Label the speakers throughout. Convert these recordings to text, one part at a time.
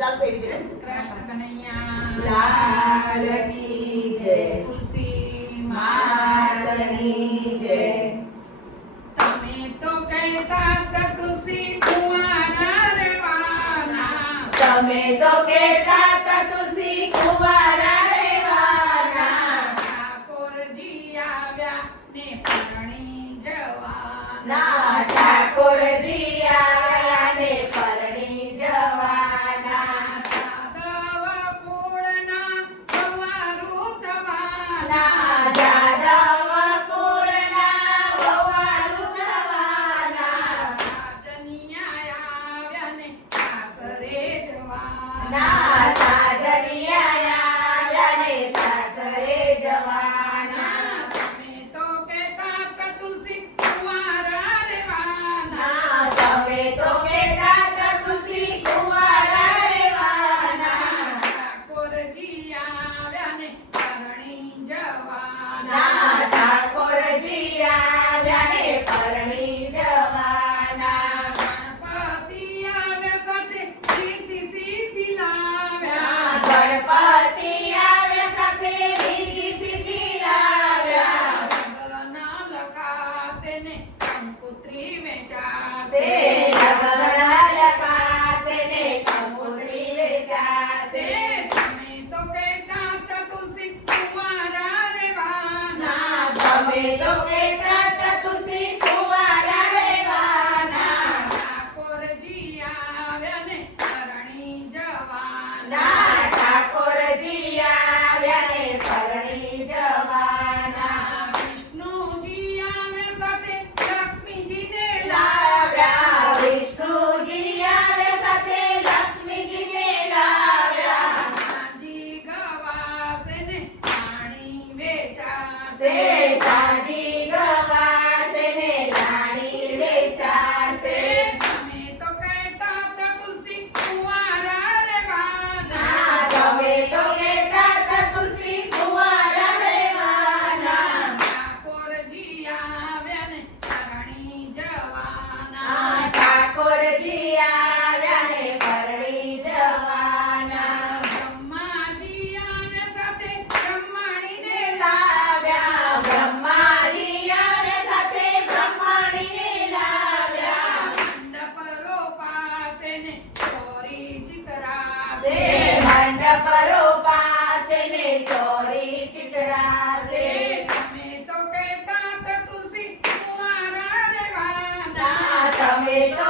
Speaker 1: ચાલશે
Speaker 2: તમે તો કહેતા હતા રેવાના
Speaker 1: તમે તો કહેતા
Speaker 2: ઠાકોરજી આવ્યા જવાના.
Speaker 1: Thakorji
Speaker 2: você.
Speaker 1: Take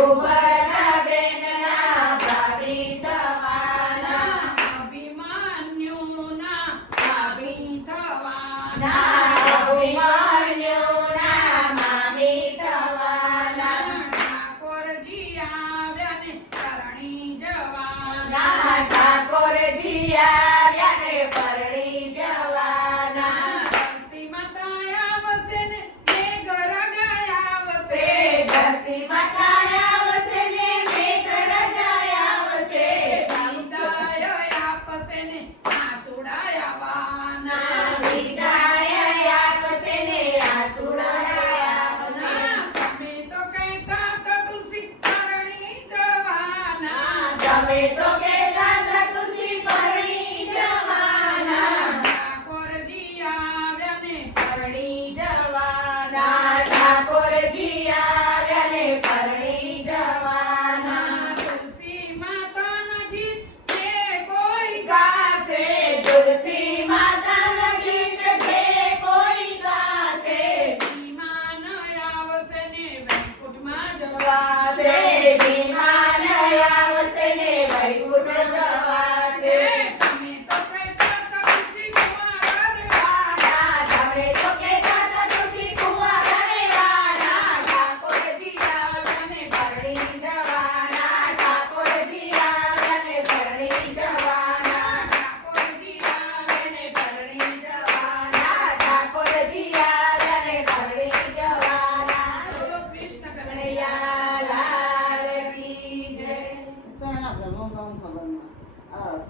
Speaker 1: derrubar. baby.